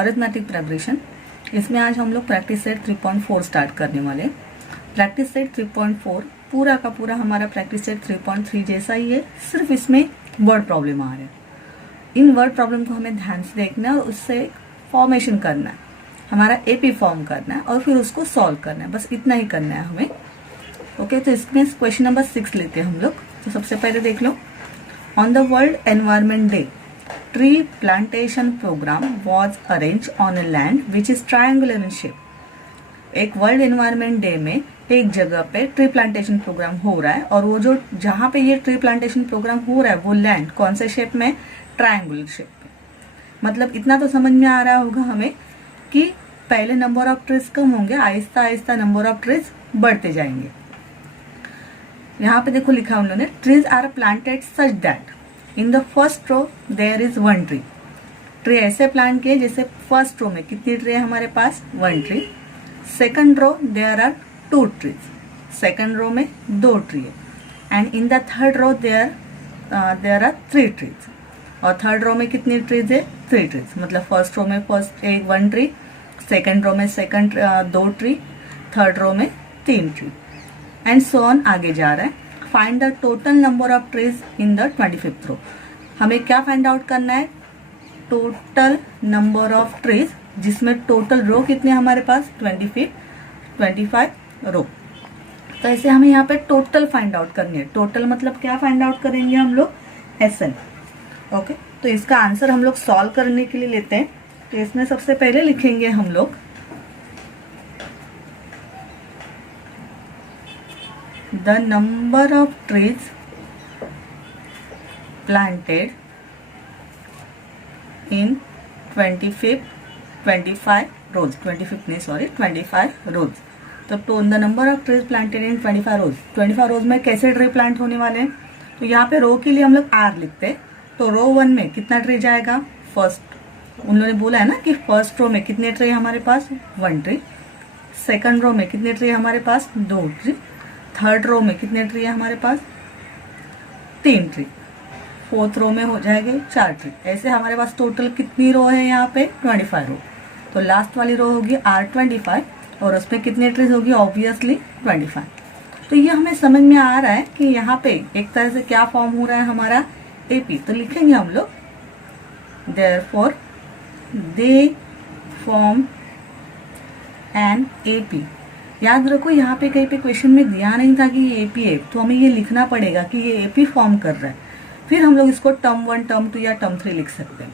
Arithmetic progression. इसमें आज हम लोग प्रैक्टिस सेट 3.4 स्टार्ट करने वाले हैं। प्रैक्टिस सेट 3.4 पूरा का पूरा हमारा प्रैक्टिस सेट 3.3 जैसा ही है, सिर्फ इसमें वर्ड प्रॉब्लम आ रहे हैं। इन वर्ड प्रॉब्लम को हमें ध्यान से देखना है और उससे फॉर्मेशन करना है, हमारा एपी फॉर्म करना है और फिर उसको सॉल्व करना है, बस इतना ही करना है हमें। ओके, तो इसमें क्वेश्चन नंबर 6 लेते हैं हम लोग। तो सबसे पहले देख लो, on the world environment day tree plantation program was arrange on a land which is triangular in shape. एक वर्ल्ड एनवायरमेंट डे में एक जगह पे ट्री प्लांटेशन प्रोग्राम हो रहा है और वो जो जहां पे ये ट्री प्लांटेशन प्रोग्राम हो रहा है वो लैंड कौन से शेप में, ट्रायंगुलर शेप में। मतलब इतना तो समझ में आ रहा होगा हमें कि पहले नंबर ऑफ ट्रीज कम होंगे, Aahista Aahista number of trees बढ़ते जाएंगे। यहाँ पे देखो लिखा उन्होंने, trees are planted such that in the first row there is one tree. Tree ऐसे प्लांट किए जैसे फर्स्ट रो में कितनी ट्री है हमारे पास, 1 ट्री। Second row there are 2 trees, second row में 2 ट्री है। And in the third row there are 3 trees. और थर्ड रो में कितनी ट्रीज है, 3 ट्रीज। मतलब फर्स्ट रो में 1 ट्री, सेकंड रो में 2 ट्री, थर्ड रो में 3 ट्री, एंड सो ऑन आगे जा रहा है। Find the total number of trees in the 25th रो। हमें क्या फाइंड आउट करना है, टोटल नंबर ऑफ ट्रीज, जिसमें टोटल रो कितने हमारे पास 25 रो। तो ऐसे हमें यहाँ पे टोटल फाइंड आउट करनी है। टोटल मतलब क्या फाइंड आउट करेंगे हम लोग, SN। ओके, तो इसका आंसर हम लोग सॉल्व करने के लिए लेते हैं। तो इसमें सबसे पहले लिखेंगे हम लोग the number of trees planted in 25 rows, 25 नहीं सॉरी 25 rows। तो the number of trees planted in 25 rows, 25 rows में कैसे ट्री प्लांट होने वाले हैं। तो यहाँ पे रो के लिए हम लोग R लिखते हैं। तो रो 1 में कितना ट्री जाएगा, फर्स्ट उन्होंने बोला है ना कि फर्स्ट रो में कितने ट्री हमारे पास, 1 ट्री। सेकंड रो में कितने ट्री हमारे पास, 2 ट्री। थर्ड रो में कितने ट्री है हमारे पास, 3 ट्री। फोर्थ रो में हो जाएंगे 4 ट्री। ऐसे हमारे पास टोटल कितनी रो है यहाँ पे, 25 रो। तो लास्ट वाली रो होगी R25 और उसमें कितने ट्रीज होगी, ऑब्वियसली 25। तो ये हमें समझ में आ रहा है कि यहाँ पे एक तरह से क्या फॉर्म हो रहा है हमारा, एपी। तो लिखेंगे हम लोग therefore they form an AP. याद रखो यहाँ पे कहीं पे क्वेश्चन में दिया नहीं था कि ये एपी है, तो हमें ये लिखना पड़ेगा कि ये एपी फॉर्म कर रहा है। फिर हम लोग इसको टर्म 1, टर्म 2 या टर्म 3 लिख सकते हैं।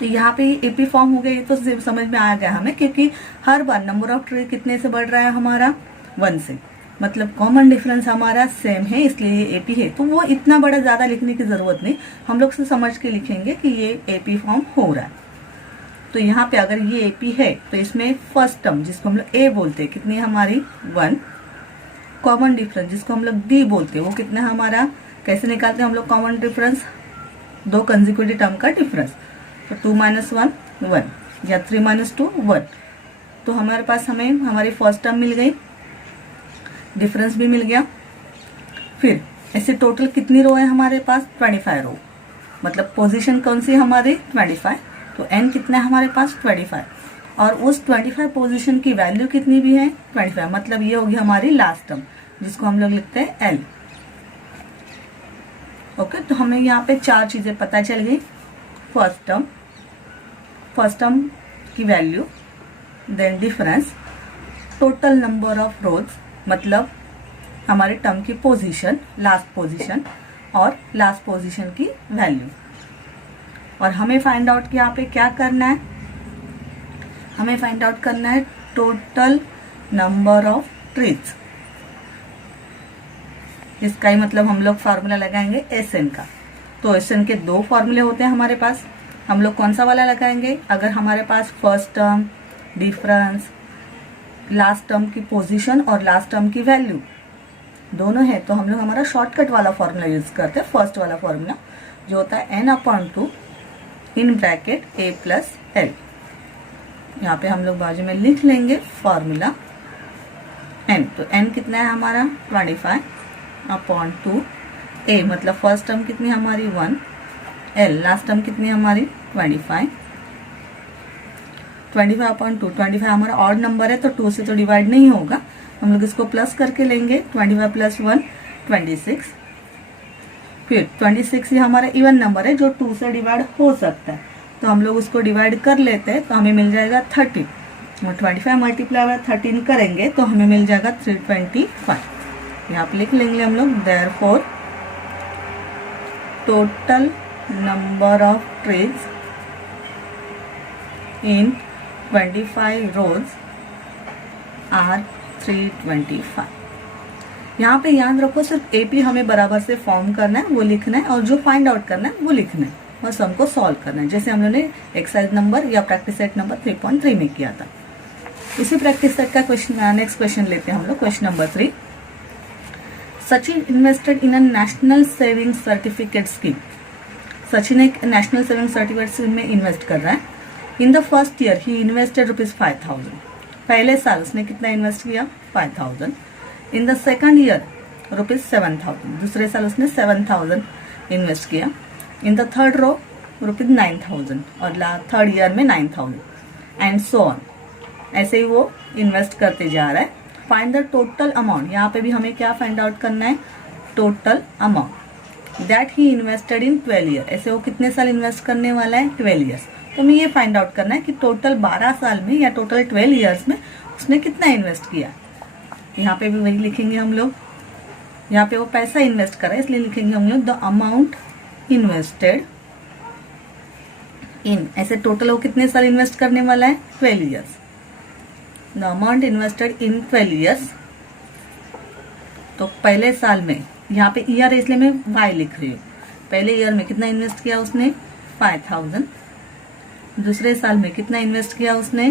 तो यहाँ पे ये एपी फॉर्म हो गया, ये तो समझ में आ गया हमें, क्योंकि हर बार नंबर ऑफ ट्री कितने से बढ़ रहा है हमारा, 1 से। मतलब कॉमन डिफरेंस हमारा सेम है, इसलिए ये एपी है। तो वो इतना बड़ा ज्यादा लिखने की जरूरत नहीं, हम लोग से समझ के लिखेंगे कि ये एपी फॉर्म हो रहा है। तो यहाँ पे अगर ये एपी है तो इसमें फर्स्ट टर्म जिसको हम लोग ए बोलते हैं कितनी हमारी, 1। कॉमन डिफरेंस जिसको हम लोग डी बोलते हैं वो कितना हमारा, कैसे निकालते हैं हम लोग कॉमन डिफरेंस, 2 कंसेक्यूटिव टर्म का डिफरेंस। तो 2 - 1 1 या 3 - 2 1। तो हमारे पास हमें हमारी फर्स्ट टर्म मिल गई, डिफरेंस भी मिल गया। फिर ऐसे टोटल कितनी रो है हमारे पास, 25 रो। मतलब पोजीशन कौन सी हमारी, 25। तो n कितना है हमारे पास, 25। और उस 25 पोजीशन की वैल्यू कितनी भी है, 25। मतलब ये होगी हमारी लास्ट टर्म जिसको हम लोग लिखते हैं L। ओके, तो हमें यहाँ पे 4 चीजें पता चल गई। फर्स्ट टर्म की value, then difference, total number of rows मतलब हमारे टर्म की पोजीशन, लास्ट पोजीशन, और लास्ट पोजीशन की वैल्यू। और हमें फाइंड आउट यहाँ पे क्या करना है, हमें फाइंड आउट करना है टोटल नंबर ऑफ ट्रीज। इसका ही मतलब हम लोग फार्मूला लगाएंगे SN का। तो SN के 2 फार्मूले होते हैं हमारे पास। हम लोग कौन सा वाला लगाएंगे, अगर हमारे पास first term, difference, last term की पोजीशन और लास्ट टर्म की वैल्यू दोनों है, तो हम लोग हमारा शॉर्टकट वाला फॉर्मूला यूज करते हैं, फर्स्ट वाला फॉर्मूला जो होता है n/2 in bracket a + L। यहाँ पे हम लोग बाजू में लिख लेंगे फॉर्मूला n। तो n कितना है हमारा, 25/2 a मतलब फर्स्ट टर्म कितनी हमारी 1, L लास्ट टर्म कितनी हमारी 25, 25/2, 25 हमारा ऑड नंबर है तो 2 से तो डिवाइड नहीं होगा, हम लोग इसको प्लस करके लेंगे। 25 + 1 26। फिर 26 ये हमारा इवन नंबर है जो 2 से डिवाइड हो सकता है, तो हम लोग उसको डिवाइड कर लेते हैं तो हमें मिल जाएगा 13। और 25 × 13 करेंगे तो हमें मिल जाएगा 325। यहाँ पे लिख लेंगे हम लोग therefore total number of trees in 25 rows are 325। यहाँ पे याद रखो सिर्फ एपी हमें बराबर से फॉर्म करना है, वो लिखना है, और जो फाइंड आउट करना है वो लिखना है, बस हमको सॉल्व करना है, जैसे हम लोगों ने एक्सरसाइज नंबर या प्रैक्टिस सेट नंबर 3.3 में किया था। इसी प्रैक्टिस सेट का क्वेश्चन, नेक्स्ट क्वेश्चन लेते हैं हम लोग, question number 3। Sachin invested in a national saving certificate scheme. Sachin एक नेशनल सेविंग सर्टिफिकेट स्कीम में इन्वेस्ट कर रहा है। इन the first year he invested ₹5,000। पहले साल उसने कितना इन्वेस्ट किया? 5,000। In the second year ₹7,000। दूसरे साल उसने 7,000 इन्वेस्ट किया। इन द थर्ड रो ₹9,000 और थर्ड ईयर में 9,000 एंड सो ऑन। ऐसे ही वो इन्वेस्ट करते जा रहा है। Find the total amount. यहाँ पे भी हमें क्या फाइंड आउट करना है? Total amount that he invested in 12 year. ऐसे वो कितने साल इन्वेस्ट करने वाला है? 12 ईयर्स। तो हमें ये फाइंड आउट करना है कि टोटल 12 साल में या टोटल 12 ईयर्स में उसने कितना इन्वेस्ट किया। यहाँ पे भी वही लिखेंगे हम लोग। यहाँ पे वो पैसा इन्वेस्ट करा है इसलिए लिखेंगे हम लोग द अमाउंट इन्वेस्टेड इन। ऐसे टोटल वो कितने साल इन्वेस्ट करने वाला है? 12 years. The amount invested in 12 years. तो पहले साल में, यहाँ पे ईयर इसलिए मैं वाई लिख रही हूँ। पहले ईयर में कितना इन्वेस्ट किया उसने? 5,000। दूसरे साल में कितना इन्वेस्ट किया उसने?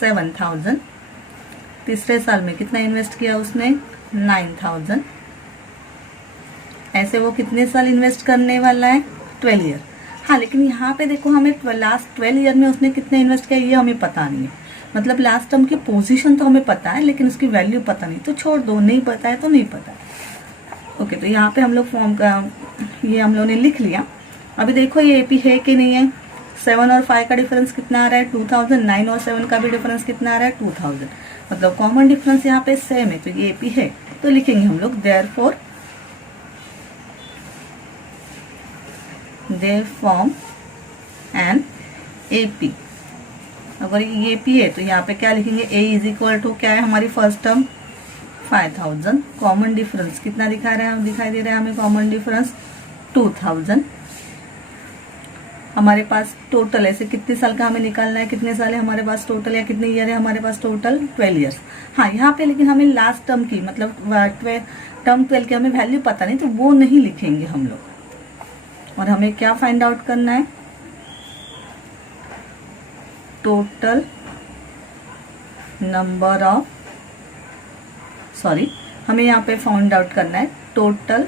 7,000। तीसरे साल में कितना इन्वेस्ट किया उसने? 9,000। ऐसे वो कितने साल इन्वेस्ट करने वाला है? 12 ईयर। हाँ, लेकिन यहाँ पे देखो हमें लास्ट 12 ईयर में उसने कितना इन्वेस्ट किया ये हमें पता नहीं है। मतलब लास्ट टर्म की पोजीशन तो हमें पता है लेकिन उसकी वैल्यू पता नहीं, तो छोड़ दो, नहीं पता है तो नहीं पता। ओके, तो यहाँ पे हम लोग फॉर्म का ये हम लोगों ने लिख लिया। अभी देखो ये एपी है कि नहीं है। 7 और 5 का डिफरेंस कितना आ रहा है? 2000। 9 और 7 का भी डिफरेंस कितना आ रहा है? 2000। मतलब कॉमन डिफरेंस यहाँ पे सेम है, तो ये एपी है। तो लिखेंगे हम लोग therefore they form an AP. अगर ये एपी है तो यहाँ पे क्या लिखेंगे? ए इज इक्वल टू क्या है हमारी फर्स्ट टर्म? 5,000। कॉमन डिफरेंस कितना दिखाई दे रहा है हमें? Common difference 2000। हमारे पास टोटल ऐसे कितने साल का हमें निकालना है? कितने साल है हमारे पास टोटल, या कितने ईयर है हमारे पास टोटल? 12 ईयर्स। हाँ, यहाँ पे लेकिन हमें लास्ट टर्म की मतलब टर्म 12 की हमें वैल्यू पता नहीं, तो वो नहीं लिखेंगे हम लोग। और हमें क्या फाइंड आउट करना है? टोटल नंबर ऑफ, हमें यहाँ पे फाइंड आउट करना है टोटल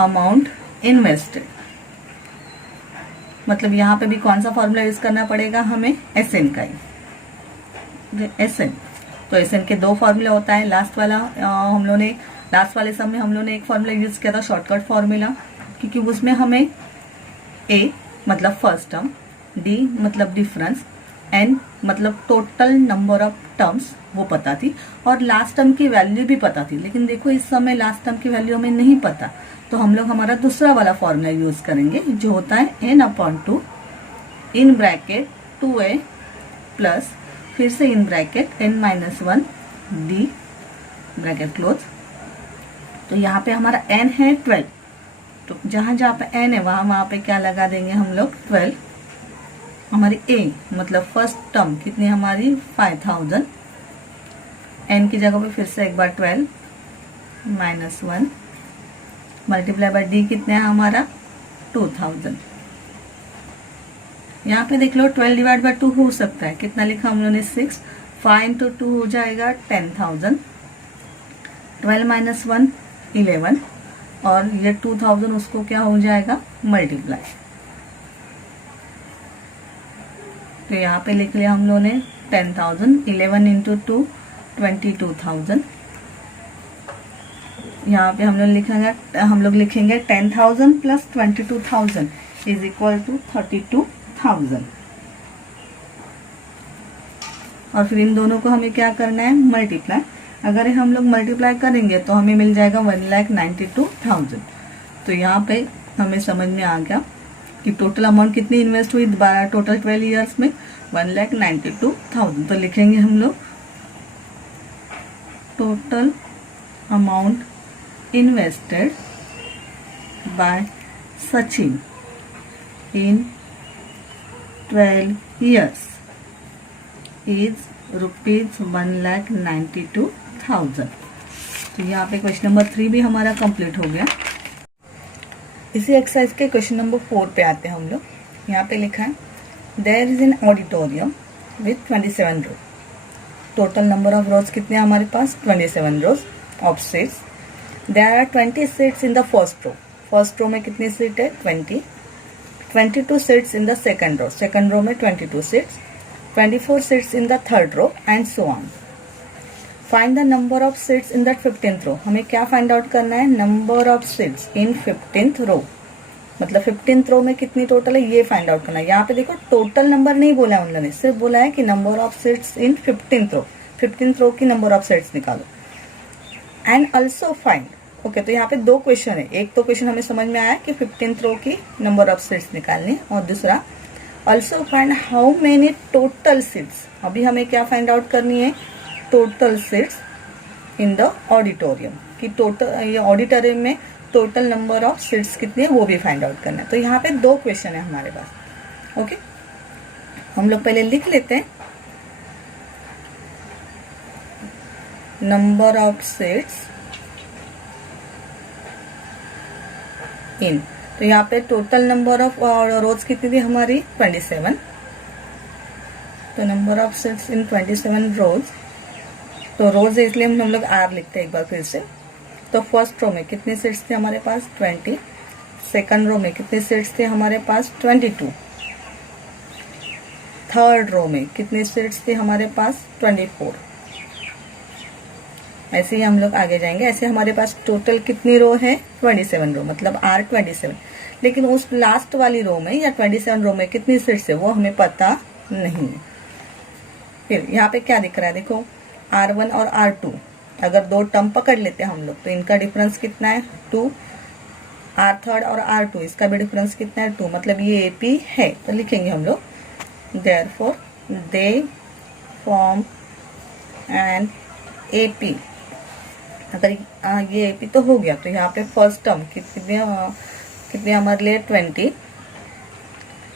अमाउंट इन्वेस्टेड। मतलब यहाँ पे भी कौन सा फॉर्मूला यूज करना पड़ेगा हमें? एसएन का ही। एसएन, तो एसएन के 2 फॉर्मूला होता है। लास्ट वाला हम लोगों ने लास्ट वाले सम में हम लोगों ने एक फॉर्मूला यूज किया था, शॉर्टकट फॉर्मूला, क्योंकि उसमें हमें ए मतलब फर्स्ट टर्म, डी मतलब डिफरेंस, एन मतलब टोटल नंबर ऑफ टर्म्स वो पता थी, और लास्ट टर्म की वैल्यू भी पता थी। लेकिन देखो इस समय लास्ट टर्म की वैल्यू हमें नहीं पता, तो हम लोग हमारा दूसरा वाला फॉर्मूला यूज करेंगे जो होता है n/2 in bracket 2a plus फिर से in bracket n-1 d bracket close. तो यहाँ पे हमारा n है 12, तो जहां जहां पे n है वहां पे क्या लगा देंगे हम लोग? 12। हमारी a मतलब फर्स्ट टर्म कितनी हमारी? 5,000। n की जगह पे फिर से एक बार 12 -1 मल्टीप्लाई बाय डी कितना है हमारा? 2000। यहाँ पे देख लो 12 डिवाइड बाय 2 हो सकता है, कितना लिखा हम लोगों ने? 6। 5 × 2 हो जाएगा 10,000। 12 - 1 11, और ये 2000 उसको क्या हो जाएगा? मल्टीप्लाई। तो यहाँ पे लिख लिया हम लोगों ने 10,000। 11 × 2 22,000। यहाँ पे हम लोग लिखेंगे 10,000 प्लस 22,000 इज इक्वल टू 32,000। और फिर इन दोनों को हमें क्या करना है, मल्टीप्लाई। अगर हम लोग मल्टीप्लाई करेंगे तो हमें मिल जाएगा 1,92,000। तो यहाँ पे हमें समझ में आ गया कि टोटल अमाउंट कितनी इन्वेस्ट हुई टोटल 12 ईयर्स में, 1,92,000। तो लिखेंगे हम लोग total amount invested bye Sachin in 12 years is ₹1,92,000। तो यहाँ पे क्वेश्चन नंबर 3 भी हमारा कंप्लीट हो गया। इसी एक्सरसाइज के क्वेश्चन नंबर 4 पे आते हैं हम लोग। यहाँ पे लिखा है there is an auditorium with 27 row. Total number of rows कितने हैं हमारे पास, 27 rows of seats. There are 20 seats in the first row. First row में कितनी सीट है, 22 seats in the second row में 22 seats, 24 seats in the third row and so on. Find the number of seats in that 15th row। हमें क्या find out करना है, number of seats in 15th row, मतलब 15th row में कितनी total है ये फाइंड आउट करना है। यहाँ पे देखो टोटल नंबर नहीं बोला है उन्होंने, सिर्फ बोला है कि number of seats in 15th row, 15th row की नंबर ऑफ सीट्स निकालो। एंड ऑल्सो फाइंड, ओके तो यहाँ पे दो क्वेश्चन है। एक तो क्वेश्चन हमें समझ में आया कि 15th रो की नंबर ऑफ सीट्स निकालनी, और दूसरा also find how many total seats. अभी हमें क्या फाइंड आउट करनी है, total seats in the auditorium, कि टोटल ये ऑडिटोरियम में टोटल नंबर ऑफ सीट्स कितनी है वो भी फाइंड आउट करना है। तो यहाँ पे दो क्वेश्चन है हमारे पास। ओके हम लोग पहले लिख लेते हैं नंबर ऑफ सीट्स इन, तो यहाँ पे टोटल नंबर ऑफ रोज कितनी थी हमारी, 27। तो नंबर ऑफ सीट्स इन 27 रोज, तो रोज है इसलिए हम लोग आर लिखते हैं एक बार फिर से। तो फर्स्ट रो में कितनी सीट्स थे हमारे पास, 20। सेकंड रो में कितनी सीट्स थे हमारे पास, 22। थर्ड रो में कितनी सीट्स थी हमारे पास, 24। ऐसे ही हम लोग आगे जाएंगे। ऐसे हमारे पास टोटल कितनी रो है, 27 रो, मतलब आर 27। लेकिन उस लास्ट वाली रो में या 27 रो में कितनी सीट्स है वो हमें पता नहीं है। फिर यहाँ पे क्या दिख रहा है, देखो R1 और R2, अगर दो टर्म पकड़ लेते हैं हम लोग तो इनका डिफरेंस कितना है, 2। R3 और R2 इसका भी डिफरेंस कितना है, 2, मतलब ये AP है। तो लिखेंगे हम लोग therefore they form an AP। अगर ये AP तो हो गया, तो यहाँ पे फर्स्ट टर्म कितने हमारे लिए 20,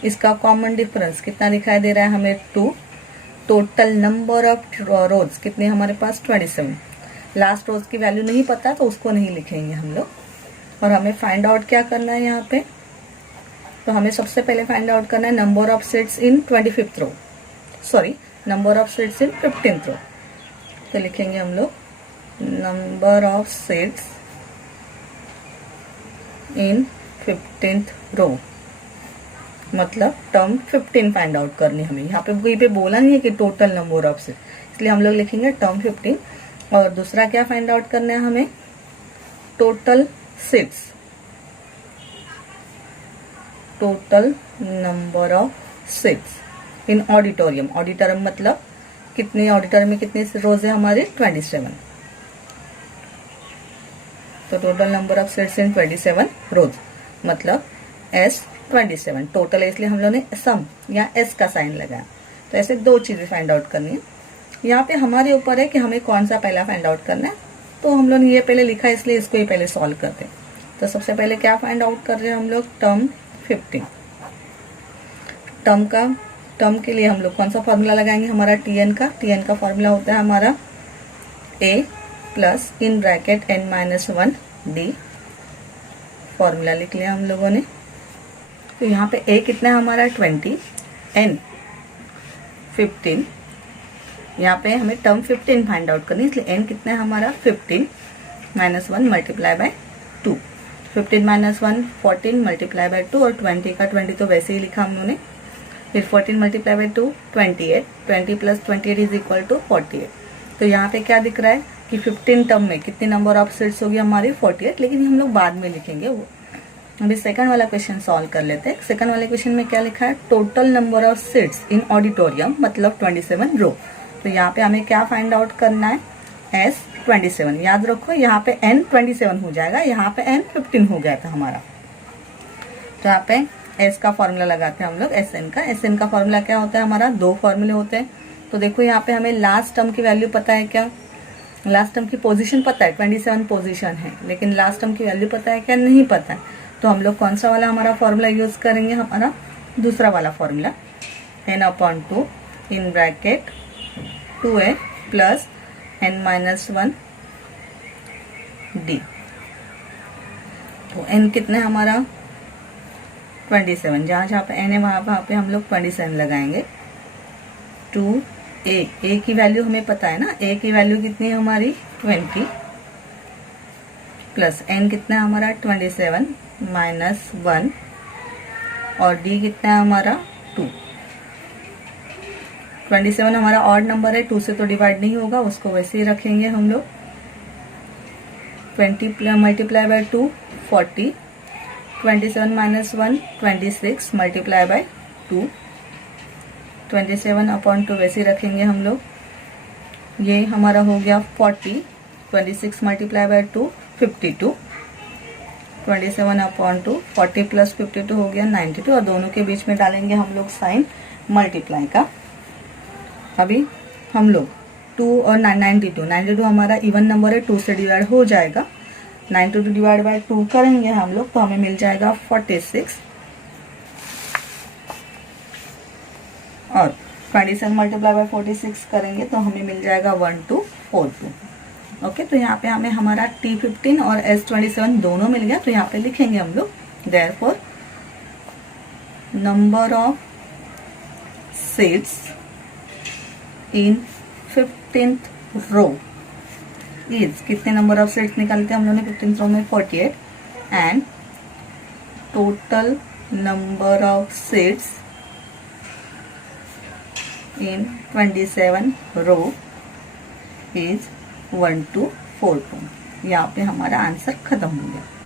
इसका कॉमन डिफरेंस कितना दिखाई दे रहा है हमें, 2। टोटल नंबर ऑफ रोज कितने हमारे पास, 27। लास्ट रोज की वैल्यू नहीं पता तो उसको नहीं लिखेंगे हम लोग। और हमें फाइंड आउट क्या करना है यहाँ पे, तो हमें सबसे पहले फाइंड आउट करना है number of seats in 25th row, sorry number of seats in 15th row. तो लिखेंगे हम लोग number of seats in 15th row, मतलब टर्म 15 फाइंड आउट करनी हमें। यहाँ पे कहीं पे बोला नहीं है कि टोटल नंबर ऑफ सीट्स, इसलिए हम लोग लिखेंगे टर्म 15। और दूसरा क्या फाइंड आउट करना है हमें, total seats, total number of seats in auditorium. Auditorium मतलब कितने, ऑडिटोरियम में कितने रोज है हमारे, 27। तो total number of seats in 27 रोज, मतलब S27। टोटल है इसलिए हम लोगों ने सम या S का साइन लगाया। तो ऐसे दो चीजें फाइंड आउट करनी है। यहाँ पे हमारे ऊपर है कि हमें कौन सा पहला फाइंड आउट करना है। तो हम लोग ने ये पहले लिखा है इसलिए इसको ही पहले सॉल्व करते हैं। तो सबसे पहले क्या फाइंड आउट कर रहे हैं हम लोग, टर्म 15। टर्म के लिए हम लोग कौन सा फॉर्मूला लगाएंगे, हमारा TN का फॉर्मूला होता है हमारा A plus in bracket n-1 D। Formula लिख लिया हम लोगों ने। तो यहाँ पे A कितना है हमारा 20, N 15। यहाँ पे हमें टर्म 15 फाइंड आउट करनी है, इसलिए N कितना है हमारा 15 - 1 मल्टीप्लाई बाय 2। 15 - 1 14 मल्टीप्लाई बाय 2, और 20 का 20 तो वैसे ही लिखा हम लोगों ने। फिर 14 multiply by 2 28, 20 plus 28 is equal to 48। तो यहाँ पे क्या दिख रहा है कि 15 टर्म में कितने नंबर ऑफ सीट्स होगी हमारी, 48। लेकिन हम लोग बाद में लिखेंगे वो। अभी सेकंड वाला क्वेश्चन सॉल्व कर लेते हैं। सेकंड वाले क्वेश्चन में क्या लिखा है, total number of seats in auditorium मतलब 27 रो। तो यहाँ पे हमें क्या फाइंड आउट करना है, S27। याद रखो यहाँ पे N 27 हो जाएगा, यहाँ पे N 15 हो गया था हमारा। तो यहाँ पे S का फॉर्मूला लगाते हैं हम लोग, SN का फॉर्मूला क्या होता है हमारा, 2 फॉर्मूले होते हैं। तो देखो यहाँ पे हमें लास्ट टर्म की वैल्यू पता है क्या, लास्ट टर्म की पोजीशन पता है, 27 पोजीशन है, लेकिन लास्ट टर्म की वैल्यू पता है क्या, नहीं पता है। तो हम लोग कौन सा वाला हमारा फॉर्मूला यूज करेंगे, हमारा दूसरा वाला formula, n/2 in bracket 2a plus n-1 d। तो n कितना है हमारा 27, जहाँ पे n है वहाँ पे हम लोग 27 लगाएंगे। 2a की वैल्यू हमें पता है ना, a की वैल्यू कितनी है हमारी 20 प्लस n कितना है हमारा 27 माइनस 1 और d कितना है हमारा 2। 27 हमारा ऑड नंबर है, 2 से तो डिवाइड नहीं होगा, उसको वैसे ही रखेंगे हम लोग। 20 multiply by 2 40, 27 minus 1 26 multiply by 2, 27/2 वैसे ही रखेंगे हम लोग। ये हमारा हो गया 40, 26 मल्टीप्लाई बाय 2 52, 27/2 40 प्लस 52 हो गया 92, और दोनों के बीच में डालेंगे हम लोग साइन मल्टीप्लाई का। अभी हम लोग 2 और 92 हमारा इवन नंबर है, 2 से डिवाइड हो जाएगा। 92 डिवाइड बाय 2 करेंगे हम लोग तो हमें मिल जाएगा 46, और 27 मल्टीप्लाई बाय 46 करेंगे तो हमें मिल जाएगा 1242। ओके, तो यहाँ पे हमें हमारा T15 और S27 दोनों मिल गया। तो यहाँ पे लिखेंगे हम लोग, therefore number of seats in 15th row is, कितने नंबर ऑफ सीट्स निकालते हैं हम लोगों ने 15th रो में 48, and total number of seats in 27 row is 1242। यहाँ पे हमारा आंसर खत्म हो गया।